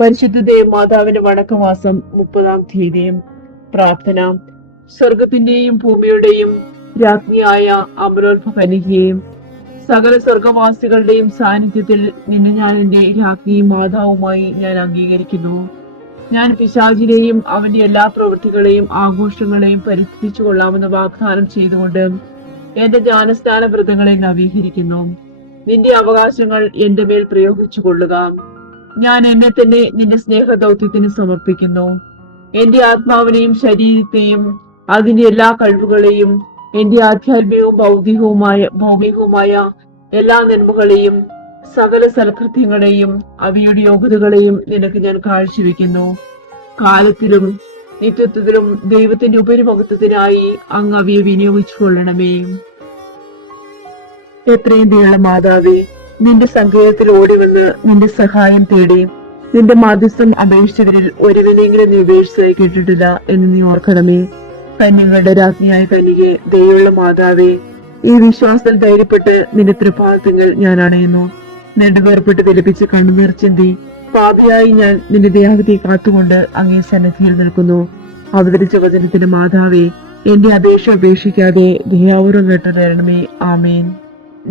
പരിശുദ്ധ മാതാവിന്റെ വണക്കമാസം 30-ാം തീയതിയും പ്രാർത്ഥന. സ്വർഗത്തിന്റെയും ഭൂമിയുടെയും രാജ്ഞിയായ അമലോത്ഭ കന്യകയെയും സകല സ്വർഗവാസികളുടെയും സാന്നിധ്യത്തിൽ നിന്നെ ഞാൻ എന്റെ രാജ്ഞിയും മാതാവുമായി ഞാൻ അംഗീകരിക്കുന്നു. ഞാൻ പിശാചിനെയും അവന്റെ എല്ലാ പ്രവൃത്തികളെയും ആഘോഷങ്ങളെയും പരിഹരിച്ചു കൊള്ളാമെന്ന് വാഗ്ദാനം ചെയ്തുകൊണ്ട് എന്റെ ജ്ഞാനസ്നാന വ്രതങ്ങളെ നവീകരിക്കുന്നു. നിന്റെ അവകാശങ്ങൾ എന്റെ മേൽ പ്രയോഗിച്ചു കൊള്ളുക. ഞാൻ എന്നെ തന്നെ നിന്റെ സ്നേഹദൗത്യത്തിന് സമർപ്പിക്കുന്നു. എന്റെ ആത്മാവിനെയും ശരീരത്തെയും അതിന്റെ എല്ലാ കഴിവുകളെയും എന്റെ ആധ്യാത്മികവും ഭൗതികവുമായ എല്ലാ നന്മകളെയും സകല സൽകൃത്യങ്ങളെയും അവയുടെ യോഗ്യതകളെയും നിനക്ക് ഞാൻ കാഴ്ചവെക്കുന്നു. കാലത്തിലും നിത്യത്വത്തിലും ദൈവത്തിന്റെ ഉപരിമഹത്വത്തിനായി അങ്ങ് അവയെ വിനിയോഗിച്ചു കൊള്ളണമേ. എത്രയും ദയുള്ള മാതാവേ, നിന്റെ സങ്കേതത്തിൽ ഓടിവന്ന് നിന്റെ സഹായം തേടി നിന്റെ മാധ്യസ്ഥം അപേക്ഷിച്ചവരിൽ ഒരുവിനെങ്കിലും നീ ഉപേക്ഷിച്ചതായി കേട്ടിട്ടില്ല എന്ന് നീ ഓർക്കണമേ. കന്യകളുടെ രാജ്ഞിയായ കന്യകെ, ദയുള്ള മാതാവേ, ഈ വിശ്വാസത്തിൽ ധൈര്യപ്പെട്ട് നിന്റെ തൃപ്പാദങ്ങൾ ഞാൻ അണയുന്നു. നെടുവേർപ്പെട്ട് തിലപ്പിച്ച് കണ്ണുനീർ ചിന്തി പാപിയായി ഞാൻ നിന്റെ ദേഹത്തെ കാത്തുകൊണ്ട് അങ്ങേ സന്നിധിയിൽ നിൽക്കുന്നു. അവതരിച്ച വചനത്തിന്റെ മാതാവേ, എന്റെ അപേക്ഷ ഉപേക്ഷിക്കാതെ ദയാപൂർവം കേട്ടു തരണമേ. ആമേൻ.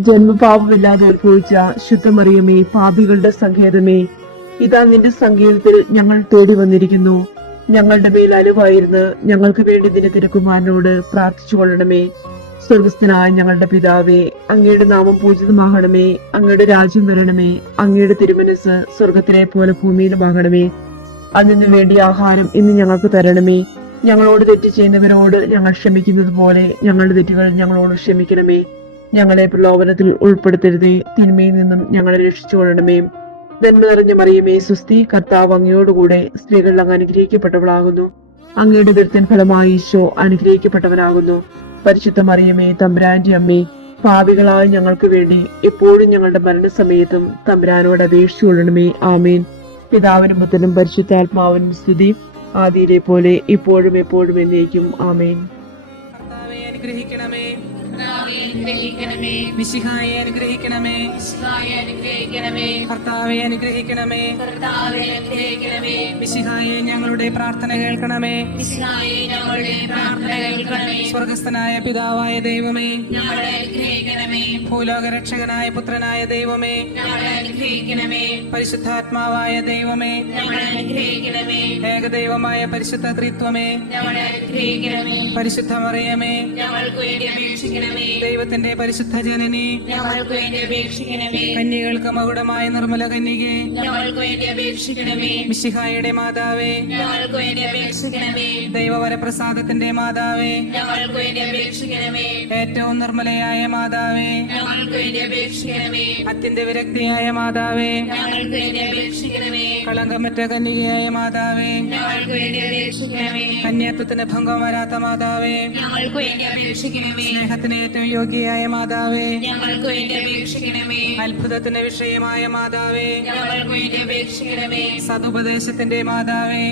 ജന്മപാപമില്ലാതെ ഉത്ഭവിച്ച ശുദ്ധമറിയമേ, പാപികളുടെ സങ്കേതമേ, ഇതാ നിന്റെ സങ്കേതത്തിൽ ഞങ്ങൾ തേടി വന്നിരിക്കുന്നു. ഞങ്ങളുടെ മേൽ അലുവായിരുന്ന് ഞങ്ങൾക്ക് വേണ്ടി നിന്റെ തിരുക്കുമാരനോട് പ്രാർത്ഥിച്ചു കൊള്ളണമേ. സ്വർഗസ്ഥനായ ഞങ്ങളുടെ പിതാവേ, അങ്ങയുടെ നാമം പൂജിതമാകണമേ. അങ്ങയുടെ രാജ്യം വരണമേ. അങ്ങയുടെ തിരുമനസ് സ്വർഗത്തിലെ പോലെ ഭൂമിയിലുമാകണമേ. അതിനു വേണ്ടിയ ആഹാരം ഇന്ന് ഞങ്ങൾക്ക് തരണമേ. ഞങ്ങളോട് തെറ്റ് ചെയ്യുന്നവരോട് ഞങ്ങൾ ക്ഷമിക്കുന്നത് പോലെ ഞങ്ങളുടെ തെറ്റുകൾ ഞങ്ങളോട് ക്ഷമിക്കണമേ. ഞങ്ങളെ പ്രലോഭനത്തിൽ ഉൾപ്പെടുത്തരുതേ, തിന്മയിൽ നിന്നും ഞങ്ങളെ രക്ഷിച്ചുകൊള്ളണമേ. നന്മ നിറഞ്ഞ മറിയമേ, സ്വസ്തി, കർത്താവ് അങ്ങയോടുകൂടെ സ്ത്രീകൾ അങ്ങ് അനുഗ്രഹിക്കപ്പെട്ടവളാകുന്നു. അങ്ങയുടെ ഉദരത്തിൻ ഫലമായി ഈശോ അനുഗ്രഹിക്കപ്പെട്ടവനാകുന്നു. പരിശുദ്ധ മറിയമേ, തമ്പുരാന്റെ അമ്മേ, പാപികളായ ഞങ്ങൾക്ക് വേണ്ടി എപ്പോഴും ഞങ്ങളുടെ മരണസമയത്തും തമ്പുരാനോട് അപേക്ഷിച്ചു കൊള്ളണമേ. ആമേൻ. പിതാവിനും പുത്രനും പരിശുദ്ധാത്മാവിനും സ്തുതി, ആദിയിലെ പോലെ ഇപ്പോഴും എപ്പോഴും എന്നേക്കും. ആമേൻ. അനുഗ്രഹിക്കണമേ. മിശിഹായെ അനുഗ്രഹിക്കണമേ. കർത്താവെ അനുഗ്രഹിക്കണമേ. മിശിഹായെ ഞങ്ങളുടെ പ്രാർത്ഥന കേൾക്കണമേ. സ്വർഗസ്ഥനായ പിതാവായ ദൈവമേ, ഭൂലോക രക്ഷകനായ പുത്രനായ ദൈവമേ, പരിശുദ്ധാത്മാവായ ദൈവമേ, ഏകദൈവമായ പരിശുദ്ധ ത്രിത്വമേ, പരിശുദ്ധ മറിയമേ, ദൈവത്തിന്റെ പരിശുദ്ധ ജനനി, കന്യകൾക്ക് മകുടമായ നിർമ്മല കന്യകേ, മിശിഹായുടെ മാതാവേ, ദൈവവരപ്രസാദത്തിന്റെ മാതാവേ, ഏറ്റവും നിർമ്മലയായ മാതാവേ, അത്യന്ത വിരക്തിയായ മാതാവേ, കളങ്കമറ്റ കന്യകയായ മാതാവേ, കന്യാത്വത്തിന് ഭംഗം വരാത്ത മാതാവേ, സ്നേഹത്തിന് ഏറ്റവും യോഗ്യയായ മാതാവേ, അത്ഭുതത്തിന് വിഷയമായ മാതാവേ, സതുപദേശത്തിന്റെ മാതാവേ,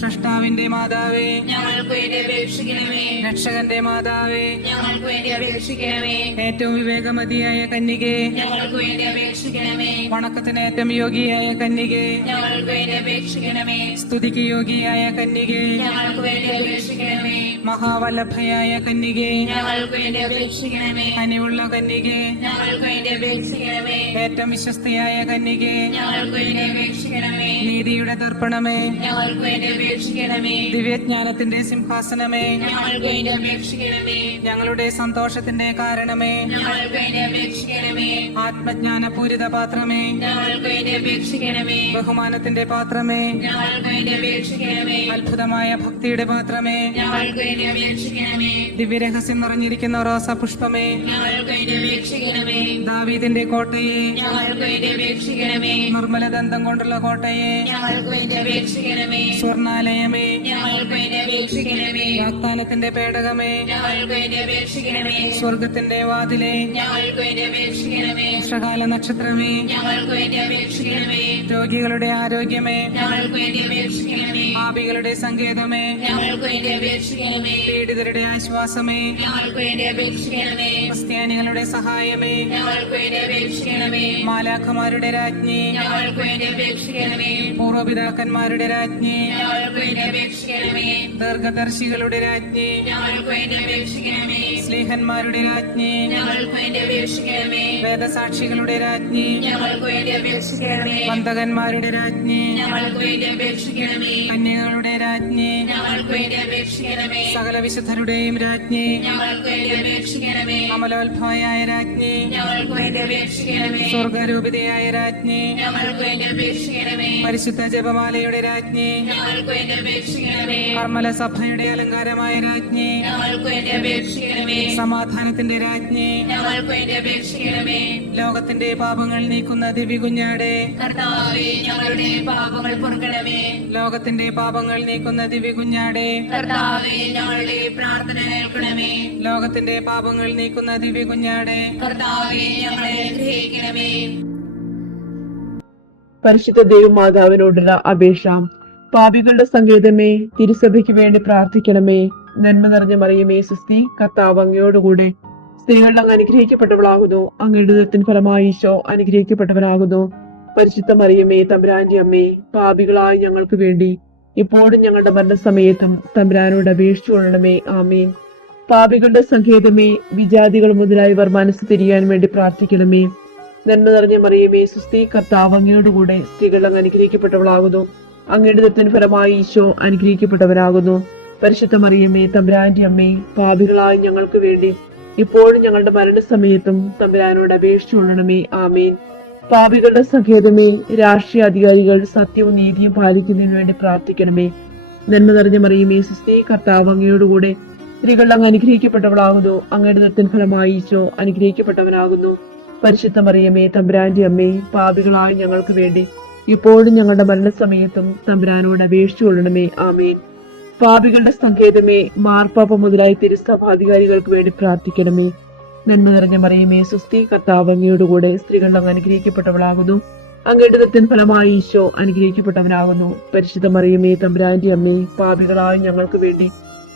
സൃഷ്ടാവിന്റെ മാതാവേ, രക്ഷകന്റെ മാതാവേ, ഏറ്റവും വിവേകമതിയായ കന്യകേ, വണക്കത്തിന് ഏറ്റവും യോഗ്യയായ കന്യകേ, സ്തുതിക്ക് യോഗ്യയായ കന്യകേ, മഹാവല്ലഭയായ കന്യകേ, കനിവുള്ള കന്യകേ, ഏറ്റവും വിശ്വസ്തയായ കന്യകേ, നീതിയുടെ ദർപ്പണമേ, ദിവ്യജ്ഞാനത്തിന്റെ സിംഹാസനമേ, ഞങ്ങളുടെ സന്തോഷത്തിന്റെ കാരണമേ, ആത്മജ്ഞാനപൂരിത പാത്രമേ, ബഹുമാനത്തിന്റെ പാത്രമേ, അത്ഭുതമായ ഭക്തിയുടെ പാത്രമേ, ദിവ്യരഹസ്യം നിറഞ്ഞിരിക്കുന്ന റോസാ പുഷ്പമേ, ദാവീദിന്റെ കോട്ടയെ, നിർമ്മല ദന്തം കൊണ്ടുള്ള കോട്ടയെ, ഞങ്ങൾക്ക് വേണ്ടി അപേക്ഷിക്കണമേ. സ്വർണാലയമേ, ഞങ്ങൾക്ക് വേണ്ടി അപേക്ഷിക്കണമേ. വാഗ്ദാനത്തിന്റെ പേടകമേ, ഞങ്ങൾക്ക് വേണ്ടി അപേക്ഷിക്കണമേ. സ്വർഗത്തിന്റെ വാതിലേ, ഞങ്ങൾക്ക് വേണ്ടി അപേക്ഷിക്കണമേ. ഉഷകാല നക്ഷത്രമേ, ഞങ്ങൾക്ക് വേണ്ടി അപേക്ഷിക്കണമേ. രോഗികളുടെ ആരോഗ്യമേ, ഞങ്ങൾക്ക് വേണ്ടി അപേക്ഷിക്കണമേ. പാപികളുടെ സങ്കേതമേ, ഞങ്ങൾക്ക് വേണ്ടി അപേക്ഷിക്കണമേ. പീഡിതരുടെ ആശ്വാസമേ, ഞങ്ങൾക്ക് വേണ്ടി അപേക്ഷിക്കണമേ. ക്രിസ്ത്യാനികളുടെ സഹായമേ, ഞങ്ങൾക്ക് വേണ്ടി അപേക്ഷിക്കണമേ. മാലാഖമാരുടെ രാജ്ഞി, ഞങ്ങൾക്ക് വേണ്ടി അപേക്ഷിക്കണമേ. പൂർവപിതാക്കന്മാരുടെ രാജ്ഞി, ഞങ്ങൾക്ക് വേണ്ടി അപേക്ഷിക്കണമേ. ദീർഘദർശികളുടെ രാജ്ഞി, ഞങ്ങൾക്ക് വേണ്ടി അപേക്ഷിക്കണമേ. സ്ലീഹന്മാരുടെ രാജ്ഞി, ഞങ്ങൾക്ക് വേണ്ടി അപേക്ഷിക്കണമേ. വേദസാക്ഷികളുടെ രാജ്ഞി, ഞങ്ങൾക്ക് വേണ്ടി അപേക്ഷിക്കണമേ. വന്ദകന്മാരുടെ രാജ്ഞി, ഞങ്ങൾക്ക് വേണ്ടി അപേക്ഷിക്കണമേ. കന്യകളുടെ രാജ്ഞി, ഞങ്ങൾക്ക് വേണ്ടി അപേക്ഷിക്കണമേ. സകല വിശുദ്ധരുടെയും രാജ്ഞി, ഞങ്ങൾക്ക് വേണ്ടി അപേക്ഷിക്കണമേ. അമലോത്ഭവയായ രാജ്ഞി, ഞങ്ങൾക്ക് വേണ്ടി അപേക്ഷിക്കണമേ. സ്വർഗരൂപിതയായ രാജ്ഞി, ഞങ്ങൾക്ക് വേണ്ടി അപേക്ഷിക്കണമേ. പരിശുദ്ധ ജപമാലയുടെ രാജ്ഞി, ഞങ്ങൾക്ക് വേണ്ടി അപേക്ഷിക്കണമേ. കർമ്മല സഭയുടെ അലങ്കാരമായ രാജ്ഞി, ഞങ്ങൾക്ക് വേണ്ടി അപേക്ഷിക്കണമേ. സമാധാനത്തിന്റെ രാജ്ഞി, ഞങ്ങൾക്ക് വേണ്ടി അപേക്ഷിക്കണമേ. ലോകത്തിന്റെ പാപങ്ങൾ നീക്കുന്ന ദിവ്യകുഞ്ഞാടെ, കർത്താവേ, ഞങ്ങളുടെ പാപങ്ങൾ പൊറുക്കണമേ. ലോകത്തിന്റെ പാപങ്ങൾ നീക്കുന്ന ദിവ്യകുഞ്ഞാടെ, കർത്താവേ, ഞങ്ങളുടെ പ്രാർത്ഥന കേൾക്കണമേ. ലോകത്തിന്റെ പാപങ്ങൾ നീക്കുന്ന ദിവ്യകുഞ്ഞാടെ, കർത്താവേ, ഞങ്ങളെ അനുഗ്രഹിക്കണമേ. പരിശുദ്ധ ദൈവമാതാവിനോടുള്ള അപേക്ഷ. പാപികളുടെ സങ്കേതമേ, തിരുസഭയ്ക്ക് വേണ്ടി പ്രാർത്ഥിക്കണമേ. നന്മ നിറഞ്ഞ മറിയമേ, സുസ്തി, കർത്താവ് അങ്ങയോടുകൂടെ സ്ത്രീകളിൽ അങ്ങ് അനുഗ്രഹിക്കപ്പെട്ടവളാകുന്നു. അങ്ങയുടെ ഉദരത്തിൻ ഫലമായി ഈശോ അനുഗ്രഹിക്കപ്പെട്ടവനാകുന്നു. പരിശുദ്ധ മറിയമേ, തമ്പുരാന്റെ അമ്മേ, പാപികളായ ഞങ്ങൾക്ക് വേണ്ടി ഇപ്പോഴും ഞങ്ങളുടെ മരണസമയത്തും തമ്പുരാനോട് അപേക്ഷിച്ചു കൊള്ളണമേ. ആമേൻ. പാപികളുടെ സങ്കേതമേ, വിജാതികൾ മുതലായവർ മനസ്സ് തിരിയാൻ വേണ്ടി പ്രാർത്ഥിക്കണമേ. നന്മ നിറഞ്ഞ മറിയമേ, സുസ്തി, കർത്താവ് അങ്ങയോടുകൂടെ സ്ത്രീകൾ അങ്ങ് അനുഗ്രഹിക്കപ്പെട്ടവളാകുന്നു. അങ്ങയുടെ ഉദരത്തിൻ ഫലമായി ഈശോ അനുഗ്രഹിക്കപ്പെട്ടവനാകുന്നു. പരിശുദ്ധ മറിയമേ, തമ്പുരാന്റെ അമ്മേ, പാപികളായ ഞങ്ങൾക്ക് വേണ്ടി ഇപ്പോഴും ഞങ്ങളുടെ മരണസമയത്തും തമ്പുരാനോട് അപേക്ഷിച്ചു കൊള്ളണമേ. ആമേൻ. പാപികളുടെ സങ്കേതമേ, രാഷ്ട്രീയ അധികാരികൾ സത്യവും നീതിയും പാലിക്കുന്നതിന് വേണ്ടി പ്രാർത്ഥിക്കണമേ. നന്മ നിറഞ്ഞ മറിയമേ, സുസ്തി, കർത്താവ് അങ്ങയോടുകൂടെ സ്ത്രീകൾ അങ്ങ് അനുഗ്രഹിക്കപ്പെട്ടവളാകുന്നു. അങ്ങയുടെ ഉദരത്തിൻ ഫലമായി ഈശോ അനുഗ്രഹിക്കപ്പെട്ടവനാകുന്നു. പരിശുദ്ധ മറിയമേ, തമ്പുരാന്റെ അമ്മേ, പാപികളായ ഞങ്ങൾക്ക് വേണ്ടി ഇപ്പോഴും ഞങ്ങളുടെ മരണസമയത്തും തമ്പുരാനോട് അപേക്ഷിച്ചു കൊള്ളണമേ. ആമേൻ. പാപികളുടെ സങ്കേതമേ, മാർപ്പാപ്പ മുതലായ തിരുസഭാധികാരികൾക്ക് വേണ്ടി പ്രാർത്ഥിക്കണമേ. നന്മ നിറഞ്ഞ മറിയമേ, സുസ്തി, കർത്താവ് അങ്ങയോടുകൂടെ സ്ത്രീകൾ അങ്ങ് അനുഗ്രഹിക്കപ്പെട്ടവളാകുന്നു. അങ്ങയുടെ ഉദരത്തിൻ ഫലമായി ഈശോ അനുഗ്രഹിക്കപ്പെട്ടവനാകുന്നു. പരിശുദ്ധ മറിയമേ, തമ്പുരാന്റെ അമ്മേ, പാപികളായ ഞങ്ങൾക്ക് വേണ്ടി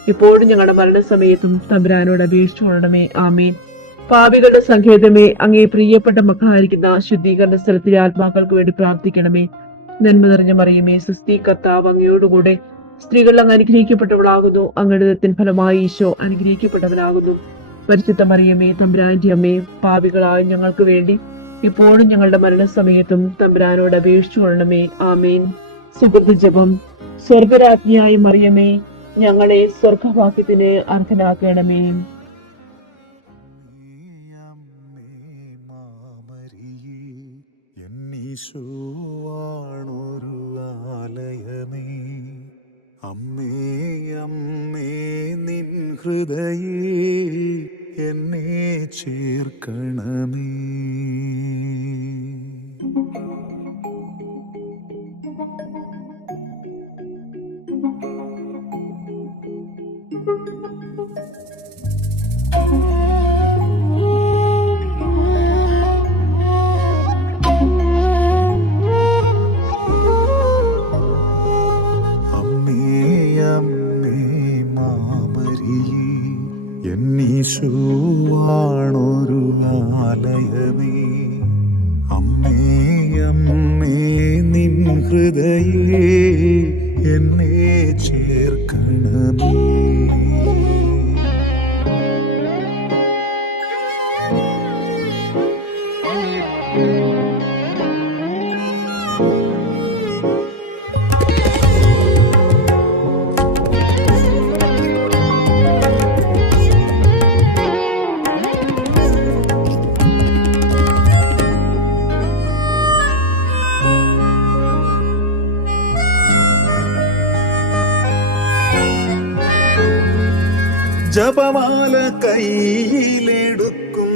ഇപ്പോഴും ഞങ്ങളുടെ മരണസമയത്തും തമ്പുരാനോട് അപേക്ഷിച്ചു കൊള്ളണമേ. ആമേൻ. പാപികളുടെ സങ്കേതമേ, അങ്ങേ പ്രിയപ്പെട്ട മക്കളായിരിക്കുന്ന ശുദ്ധീകരണ സ്ഥലത്തിലെ ആത്മാക്കൾക്ക് വേണ്ടി പ്രാർത്ഥിക്കണമേ. നന്മ നിറഞ്ഞ മറിയമേ, സുസ്തി, കർത്താവ് അങ്ങയോടുകൂടെ സ്ത്രീകൾ അങ്ങ് അനുഗ്രഹിക്കപ്പെട്ടവളാകുന്നു. അങ്ങയുടെ ഉദരത്തിൻ ഫലമായി ഈശോ അനുഗ്രഹിക്കപ്പെട്ടവനാകുന്നു. പരിശുദ്ധ മറിയമേ, തമ്പുരാന്റെ അമ്മേ, പാപികളായ ഞങ്ങൾക്ക് വേണ്ടി ഇപ്പോഴും ഞങ്ങളുടെ മരണസമയത്തും തമ്പുരാനോട് അപേക്ഷിച്ചു കൊള്ളണമേ. ആമേൻ. സുഗന്ധ ജപം. സ്വർഗരാജ്ഞിയായ മറിയമേ, ഞങ്ങളെ സ്വർഗവാക്യത്തിന് അർഹനാക്കണമേ. ഈശോവാണൊരു ആലയമേ, അമ്മേ അമ്മേ നിൻ ഹൃദയേ എന്നെ ചേർക്കണമേ. ഈശോവാണൊരു ആലയമേ, അമ്മേ അമ്മേ നിൻ ഹൃദയേ എന്നെ ചേർക്കണമേ. ജപമാല കയ്യിലെടുക്കും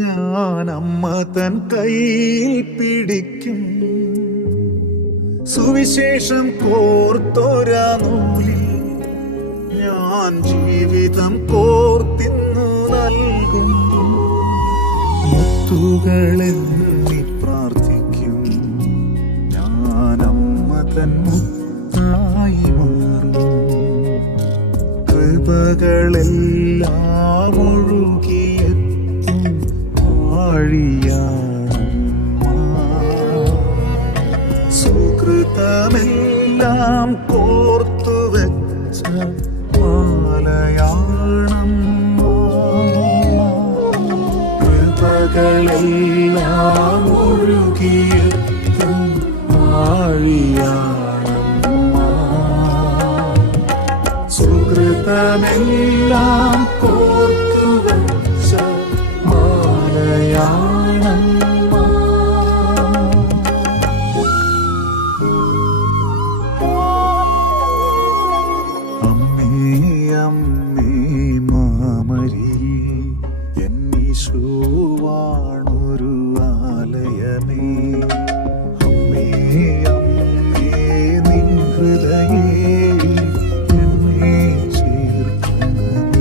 ഞാൻ, അമ്മ തൻ കയ്യിൽ പിടിക്കും. സുവിശേഷം കോർത്തൊരാ നൂലിൽ ഞാൻ ജീവിതം കോർത്തിന്നു നൽകും. മുത്തുകളെന്നി പ്രാർത്ഥിക്കും ഞാൻ അമ്മ തൻ മുത്തായി മാറും. കൃപകളെല്ലാം ഒഴുകിയെത്തും ആഴിയാണമ്മ. സുകൃതമെല്ലാം കോർത്തു വെച്ച മാലയാണമ്മ. കൃപകളെല്ലാം ഒഴുകിയെത്തും ആഴിയാണമ്മ. സുകൃതമെല്ലാം കോർത്തു വെച്ച മാലയാണമ്മ. അമ്മേ അമ്മേ മാമരി എന്നീശുവാണൊരു ആലയമേ. അമ്മേ അമ്മേ നിൻ ഹൃദയേ എന്നെ ചേർക്കണമേ.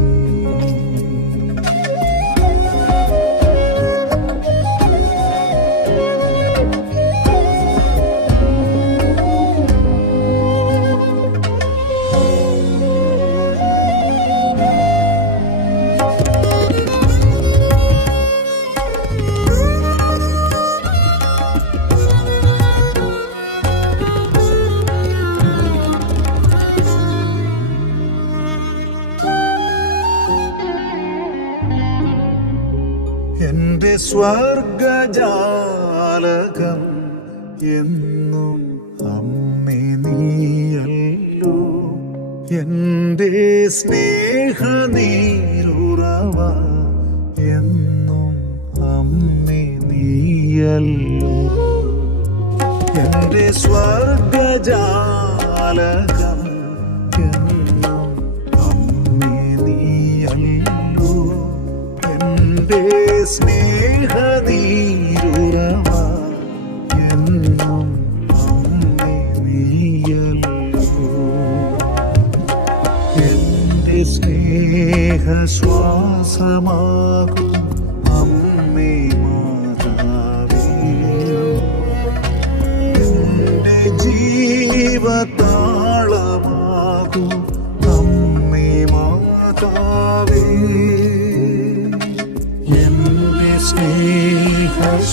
എന്റെ സ്വർഗജാലകം എന്നും അമ്മേ നീയല്ലോ. എന്റെ സ്നേഹനീരുറവ എന്നും അമ്മേ നീയല്ലോ. എന്റെ സ്വർഗജാലകം എന്നും അമ്മേ നീയല്ലോ. എന്റെ സ്നേഹനീരുറവ എന്നും അമ്മേ നീയല്ലോ. എന്റെ സ്നേഹശ്വാസമാകും അമ്മേ മാതാവേ. എന്റെ ജീവതാളമാകും അമ്മേ മാതാവേ. എന്റെ സ്നേഹശ്വാസം